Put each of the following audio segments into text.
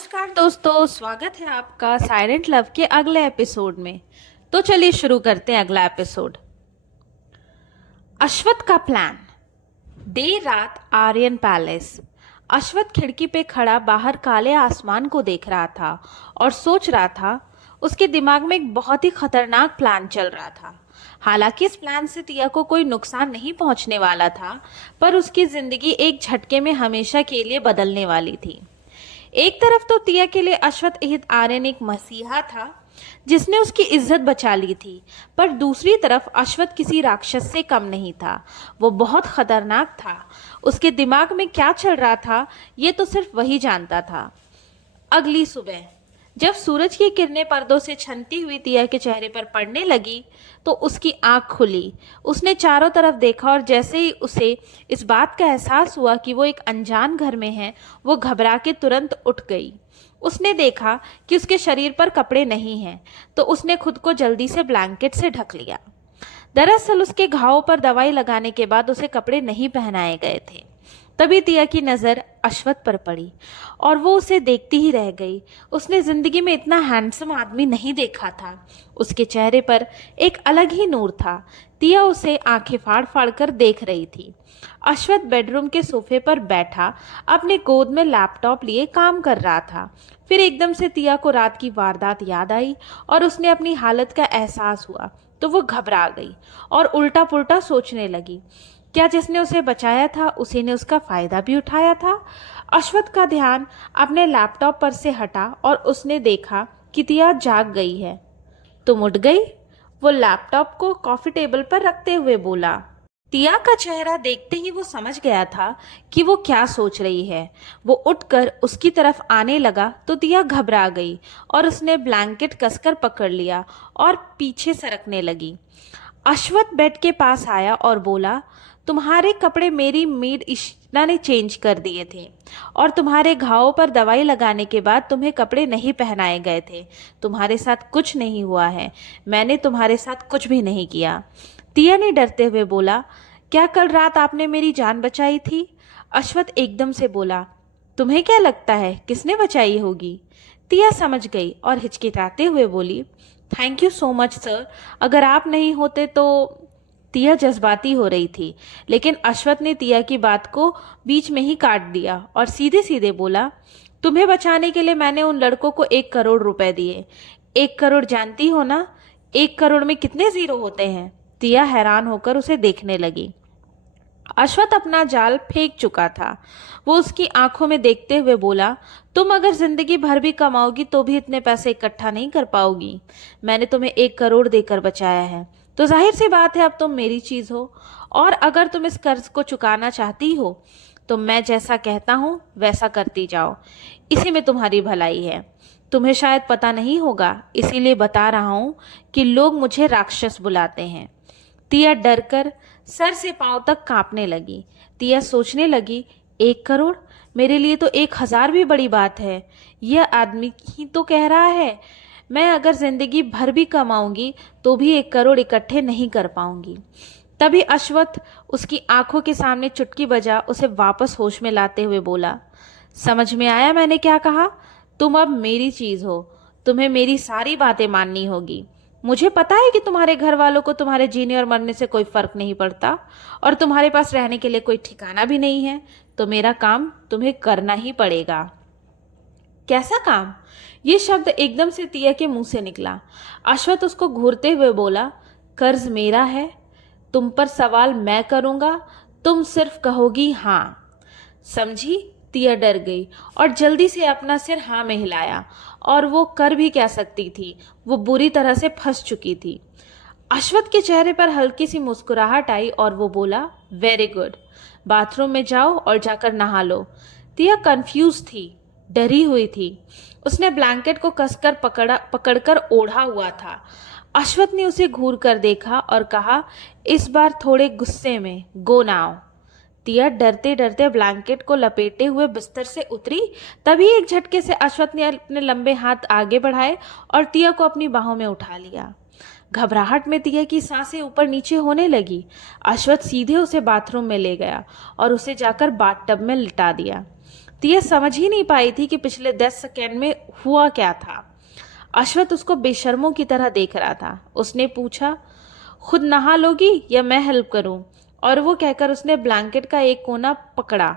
नमस्कार दोस्तों, स्वागत है आपका साइलेंट लव के अगले एपिसोड में। तो चलिए शुरू करते हैं अगला एपिसोड। अश्वथ का प्लान। देर रात आर्यन पैलेस। अश्वथ खिड़की पे खड़ा बाहर काले आसमान को देख रहा था और सोच रहा था। उसके दिमाग में एक बहुत ही खतरनाक प्लान चल रहा था। हालांकि इस प्लान से तिया को कोई नुकसान नहीं पहुंचने वाला था, पर उसकी जिंदगी एक झटके में हमेशा के लिए बदलने वाली थी। एक तरफ तो तिया के लिए अश्वथ आर्यन एक मसीहा था जिसने उसकी इज्जत बचा ली थी, पर दूसरी तरफ अश्वथ किसी राक्षस से कम नहीं था। वो बहुत खतरनाक था। उसके दिमाग में क्या चल रहा था ये तो सिर्फ वही जानता था। अगली सुबह जब सूरज की किरणें पर्दों से छनती हुई तिया के चेहरे पर पड़ने लगी तो उसकी आंख खुली। उसने चारों तरफ देखा और जैसे ही उसे इस बात का एहसास हुआ कि वो एक अनजान घर में है, वो घबरा के तुरंत उठ गई। उसने देखा कि उसके शरीर पर कपड़े नहीं हैं, तो उसने खुद को जल्दी से ब्लैंकेट से ढक लिया। दरअसल उसके घावों पर दवाई लगाने के बाद उसे कपड़े नहीं पहनाए गए थे। तभी तिया की नज़र अश्वथ पर पड़ी और वो उसे देखती ही रह गई। उसने जिंदगी में इतना हैंडसम आदमी नहीं देखा था। उसके चेहरे पर एक अलग ही नूर था। तिया उसे आंखें फाड़ फाड़ कर देख रही थी। अश्वथ बेडरूम के सोफे पर बैठा अपने गोद में लैपटॉप लिए काम कर रहा था। फिर एकदम से तिया को रात की वारदात याद आई और उसने अपनी हालत का एहसास हुआ तो वो घबरा गई और उल्टा पुल्टा सोचने लगी। क्या जिसने उसे बचाया था उसी ने उसका फायदा भी उठाया था? अश्वथ का ध्यान अपने लैपटॉप पर से हटा और उसने देखा कि तिया जाग गई है। तुम उठ गई? वो लैपटॉप को कॉफी टेबल पर रखते हुए बोला। तिया का चेहरा देखते ही वो समझ गया था कि वो क्या सोच रही है। वो उठकर उसकी तरफ आने लगा तो तिया घबरा गई और उसने ब्लैंकेट कसकर पकड़ लिया और पीछे सरकने लगी। अश्वथ बेड के पास आया और बोला, तुम्हारे कपड़े मेरी मेड इशिता ने चेंज कर दिए थे और तुम्हारे घावों पर दवाई लगाने के बाद तुम्हें कपड़े नहीं पहनाए गए थे। तुम्हारे साथ कुछ नहीं हुआ है। मैंने तुम्हारे साथ कुछ भी नहीं किया। तिया ने डरते हुए बोला, क्या कल रात आपने मेरी जान बचाई थी? अश्वथ एकदम से बोला, तुम्हें क्या लगता है किसने बचाई होगी? तिया समझ गई और हिचकिचाते हुए बोली, thank you so much sir. अगर आप नहीं होते तो। तिया जज्बाती हो रही थी, लेकिन अश्वथ ने तिया की बात को बीच में ही काट दिया और सीधे सीधे बोला, तुम्हें बचाने के लिए मैंने उन लड़कों को 1 करोड़ रुपए दिए। 1 करोड़ जानती हो ना? 1 करोड़ में कितने जीरो होते हैं? तिया हैरान होकर उसे देखने लगी। अश्वथ अपना जाल फेंक चुका था। वो उसकी आंखों में देखते हुए बोला, तुम अगर जिंदगी भर भी कमाओगी तो भी इतने पैसे इकट्ठा नहीं कर पाओगी। मैंने तुम्हें 1 करोड़ देकर बचाया है, तो जाहिर सी बात है अब तुम मेरी चीज हो। और अगर तुम इस कर्ज को चुकाना चाहती हो तो मैं जैसा कहता हूँ वैसा करती जाओ। इसी में तुम्हारी भलाई है। तुम्हें शायद पता नहीं होगा, इसीलिए बता रहा हूँ कि लोग मुझे राक्षस बुलाते हैं। तिया डरकर सर से पांव तक कांपने लगी। तिया सोचने लगी, 1 करोड़? मेरे लिए तो 1,000 भी बड़ी बात है। यह आदमी ही तो कह रहा है मैं अगर जिंदगी भर भी कमाऊंगी तो भी 1 करोड़ इकट्ठे नहीं कर पाऊंगी। तभी अश्वथ उसकी आंखों के सामने चुटकी बजा उसे वापस होश में लाते हुए बोला, समझ में आया मैंने क्या कहा? तुम अब मेरी चीज हो। तुम्हें मेरी सारी बातें माननी होगी। मुझे पता है कि तुम्हारे घर वालों को तुम्हारे जीने और मरने से कोई फर्क नहीं पड़ता और तुम्हारे पास रहने के लिए कोई ठिकाना भी नहीं है, तो मेरा काम तुम्हें करना ही पड़ेगा। कैसा काम? ये शब्द एकदम से तिया के मुंह से निकला। अश्वथ उसको घूरते हुए बोला, कर्ज मेरा है, तुम पर सवाल मैं करूंगा, तुम सिर्फ कहोगी हाँ। समझी? तिया डर गई और जल्दी से अपना सिर हाँ में हिलाया। और वो कर भी क्या सकती थी? वो बुरी तरह से फंस चुकी थी। अश्वथ के चेहरे पर हल्की सी मुस्कुराहट आई और वो बोला, वेरी गुड, बाथरूम में जाओ और जाकर नहा लो। तिया कंफ्यूज थी, डरी हुई थी। उसने ब्लैंकेट को कसकर पकड़कर ओढ़ा हुआ था। अश्वथ ने उसे घूर कर देखा और कहा, इस बार थोड़े गुस्से में, गो नाउ। तिया डरते डरते ब्लैंकेट को लपेटे हुए बिस्तर से उतरी। तभी एक झटके से अश्वथ ने अपने लंबे हाथ आगे बढ़ाए और तिया को अपनी बाहों में उठा लिया। घबराहट में तिया की सांसें ऊपर नीचे होने लगी। अश्वथ सीधे उसे बाथरूम में ले गया और उसे जाकर बाथटब में लिटा दिया। तिया समझ ही नहीं पाई थी कि पिछले 10 सेकेंड में हुआ क्या था। अश्वथ उसको बेशर्मों की तरह देख रहा था। उसने पूछा, खुद नहा लोगी या मैं हेल्प करूं? और वो कहकर उसने ब्लैंकेट का एक कोना पकड़ा।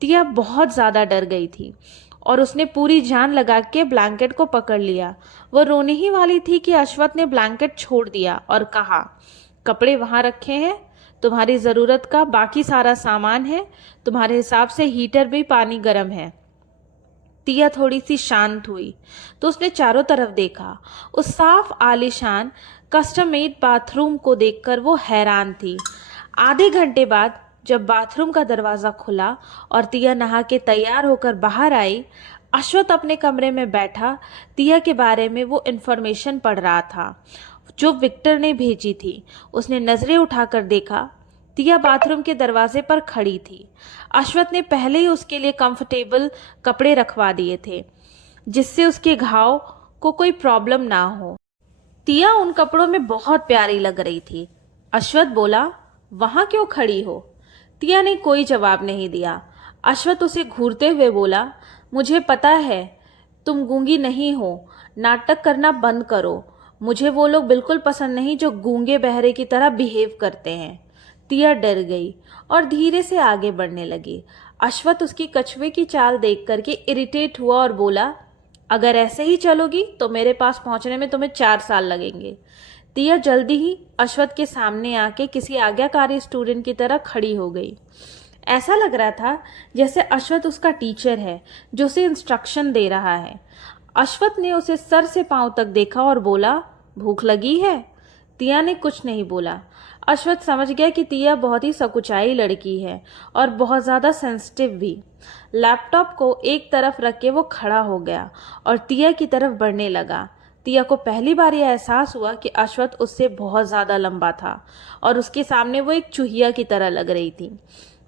तिया बहुत ज़्यादा डर गई थी और उसने पूरी जान लगा के ब्लैंकेट को पकड़ लिया। वो रोने ही वाली थी कि अश्वथ ने ब्लैंकेट छोड़ दिया और कहा, कपड़े वहाँ रखे हैं, तुम्हारी ज़रूरत का बाकी सारा सामान है, तुम्हारे हिसाब से हीटर भी पानी गर्म है। तिया थोड़ी सी शांत हुई तो उसने चारों तरफ देखा। उस साफ आलीशान कस्टम मेड बाथरूम को देखकर वो हैरान थी। आधे घंटे बाद जब बाथरूम का दरवाज़ा खुला और तिया नहा के तैयार होकर बाहर आई, अश्वथ अपने कमरे में बैठा तिया के बारे में वो इन्फॉर्मेशन पढ़ रहा था जो विक्टर ने भेजी थी। उसने नज़रें उठाकर देखा, तिया बाथरूम के दरवाजे पर खड़ी थी। अश्वथ ने पहले ही उसके लिए कंफर्टेबल कपड़े रखवा दिए थे जिससे उसके घाव को कोई प्रॉब्लम ना हो। तिया उन कपड़ों में बहुत प्यारी लग रही थी। अश्वथ बोला, वहां क्यों खड़ी हो? तिया ने कोई जवाब नहीं दिया। अश्वथ उसे घूरते हुए बोला, मुझे पता है तुम गूंगी नहीं हो, नाटक करना बंद करो। मुझे वो लोग बिल्कुल पसंद नहीं जो गूंगे बहरे की तरह बिहेव करते हैं। तिया डर गई और धीरे से आगे बढ़ने लगी। अश्वथ उसकी कछुए की चाल देख करके इरिटेट हुआ और बोला, अगर ऐसे ही चलोगी तो मेरे पास पहुंचने में तुम्हें 4 साल लगेंगे। तिया जल्दी ही अश्वथ के सामने आके किसी आज्ञाकारी स्टूडेंट की तरह खड़ी हो गई। ऐसा लग रहा था जैसे अश्वथ उसका टीचर है जो उसे इंस्ट्रक्शन दे रहा है। अश्वथ ने उसे सर से पांव तक देखा और बोला, भूख लगी है? तिया ने कुछ नहीं बोला। अश्वथ समझ गया कि तिया बहुत ही सकुचाई लड़की है और बहुत ज़्यादा सेंसिटिव भी। लैपटॉप को एक तरफ रख के वो खड़ा हो गया और तिया की तरफ बढ़ने लगा। तिया को पहली बार यह एहसास हुआ कि अश्वथ उससे बहुत ज़्यादा लंबा था और उसके सामने वो एक चूहिया की तरह लग रही थी।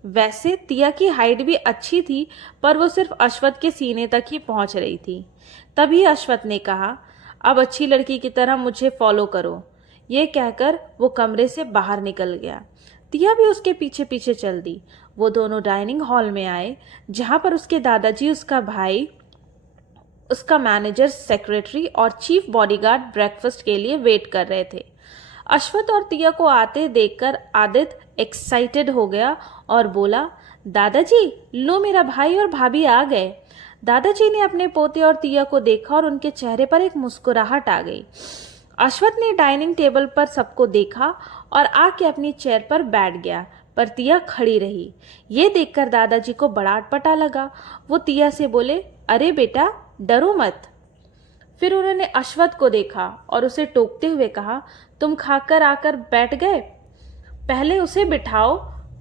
वैसे तिया की हाइट भी अच्छी थी पर वो सिर्फ अश्वथ के सीने तक ही पहुंच रही थी। तभी अश्वथ ने कहा, अब अच्छी लड़की की तरह मुझे फॉलो करो। ये कहकर वो कमरे से बाहर निकल गया। तिया भी उसके पीछे पीछे चल दी। वो दोनों डाइनिंग हॉल में आए जहाँ पर उसके दादाजी, उसका भाई, उसका मैनेजर, सेक्रेटरी और चीफ बॉडीगार्ड ब्रेकफास्ट के लिए वेट कर रहे थे। अश्वथ और तिया को आते देखकर आदित्य एक्साइटेड हो गया और बोला, दादाजी लो, मेरा भाई और भाभी आ गए। दादाजी ने अपने पोते और तिया को देखा और उनके चेहरे पर एक मुस्कुराहट आ गई। अश्वथ ने डाइनिंग टेबल पर सबको देखा और आके अपनी चेयर पर बैठ गया, पर तिया खड़ी रही। ये देखकर दादाजी को बड़ा अटपटा लगा। वो तिया से बोले, अरे बेटा डरो मत। फिर उन्होंने अश्वथ को देखा और उसे टोकते हुए कहा, तुम खाकर आकर बैठ गए, पहले उसे बिठाओ।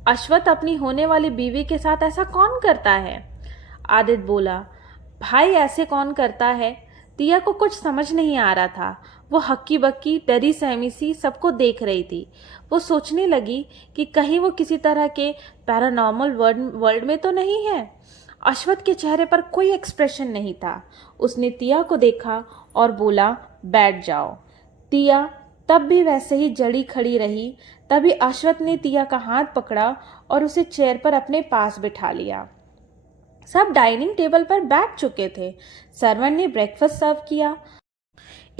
अश्वथ अपनी होने वाली बीवी के साथ ऐसा कौन करता है? आदित्य बोला, भाई ऐसे कौन करता है? तिया को कुछ समझ नहीं आ रहा था। वो हक्की बक्की डरी सहमी सी सबको देख रही थी। वो सोचने लगी कि कहीं वो किसी तरह के पैरानॉर्मल वर्ल्ड में तो नहीं है। अश्वथ के चेहरे पर कोई एक्सप्रेशन नहीं था। उसने तिया को देखा और बोला, बैठ जाओ। तिया तब भी वैसे ही जड़ी खड़ी रही। तभी अश्वथ ने तिया का हाथ पकड़ा और उसे चेयर पर अपने पास बिठा लिया। सब डाइनिंग टेबल पर बैठ चुके थे। सर्वर ने ब्रेकफास्ट सर्व किया।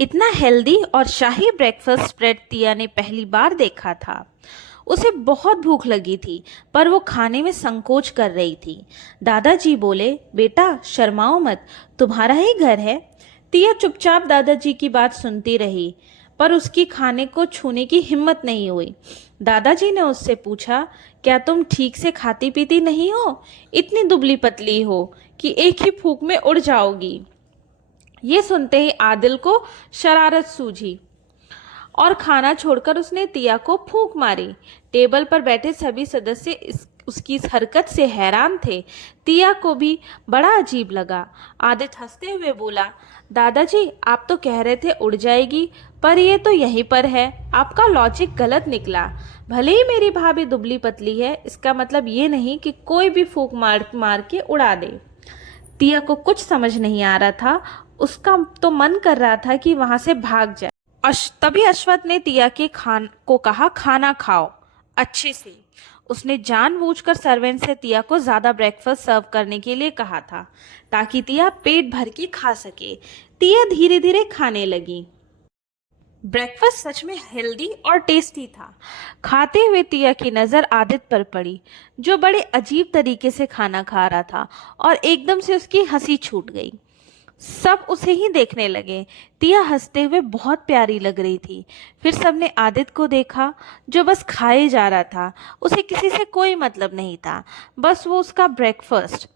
इतना हेल्दी और शाही ब्रेकफास्ट स्प्रेड तिया ने पहली बार देखा था। उसे बहुत भूख लगी थी पर वो खाने में संकोच कर रही थी। दादाजी बोले, बेटा शर्माओ मत, तुम्हारा ही घर है। तिया चुपचाप दादाजी की बात सुनती रही पर उसकी खाने को छूने की हिम्मत नहीं हुई। दादाजी ने उससे पूछा, क्या तुम ठीक से खाती पीती नहीं हो? इतनी दुबली पतली हो कि एक ही फूंक में उड़ जाओगी। ये सुनते ही आदिल को शरारत सूझी और खाना छोड़कर उसने तिया को फूंक मारी। टेबल पर बैठे सभी सदस्य उसकी इस हरकत से हैरान थे। तिया को भी बड़ा अजीब लगा। आदित्य हंसते हुए बोला, दादाजी आप तो कह रहे थे उड़ जाएगी, पर ये तो यहीं पर है। आपका लॉजिक गलत निकला। भले ही मेरी भाभी दुबली पतली है, इसका मतलब ये नहीं कि कोई भी फूंक मार के उड़ा दे। तिया को कुछ समझ नहीं आ रहा था। उसका तो मन कर रहा था कि वहां से भाग जाए। तभी अश्वथ ने तिया के को कहा, खाना खाओ अच्छे से। उसने जानबूझकर सर्वेंट से तिया को ज़्यादा ब्रेकफास्ट सर्व करने के लिए कहा था ताकि तिया पेट भर के खा सके। तिया धीरे धीरे खाने लगी। ब्रेकफास्ट सच में हेल्दी और टेस्टी था। खाते हुए तिया की नज़र आदित पर पड़ी, जो बड़े अजीब तरीके से खाना खा रहा था, और एकदम से उसकी हंसी छूट गई। सब उसे ही देखने लगे। तिया हंसते हुए बहुत प्यारी लग रही थी। फिर सबने आदित को देखा, जो बस खाए जा रहा था। उसे किसी से कोई मतलब नहीं था, बस वो उसका ब्रेकफास्ट।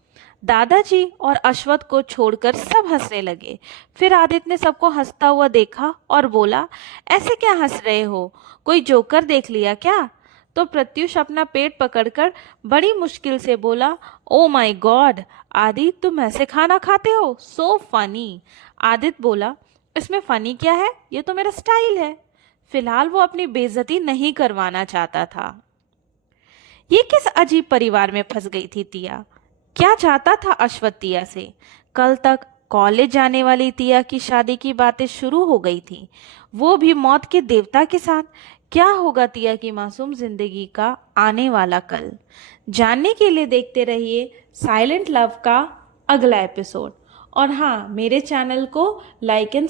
दादाजी और अश्वथ को छोड़कर सब हंसने लगे। फिर आदित्य ने सबको हंसता हुआ देखा और बोला, ऐसे क्या हंस रहे हो? कोई जोकर देख लिया क्या? तो प्रत्युष अपना पेट पकड़कर बड़ी मुश्किल से बोला, ओ माय गॉड आदित्य, तुम ऐसे खाना खाते हो? So funny. आदित्य बोला, इसमें फनी क्या है? ये तो मेरा स्टाइल है। फिलहाल वो अपनी बेइज्जती नहीं करवाना चाहता था। ये किस अजीब परिवार में फंस गई थी तिया? क्या चाहता था अश्वथ तिया से? कल तक कॉलेज जाने वाली तिया की शादी की बातें शुरू हो गई थी, वो भी मौत के देवता के साथ। क्या होगा तिया की मासूम जिंदगी का आने वाला कल? जानने के लिए देखते रहिए साइलेंट लव का अगला एपिसोड। और हाँ, मेरे चैनल को लाइक एंड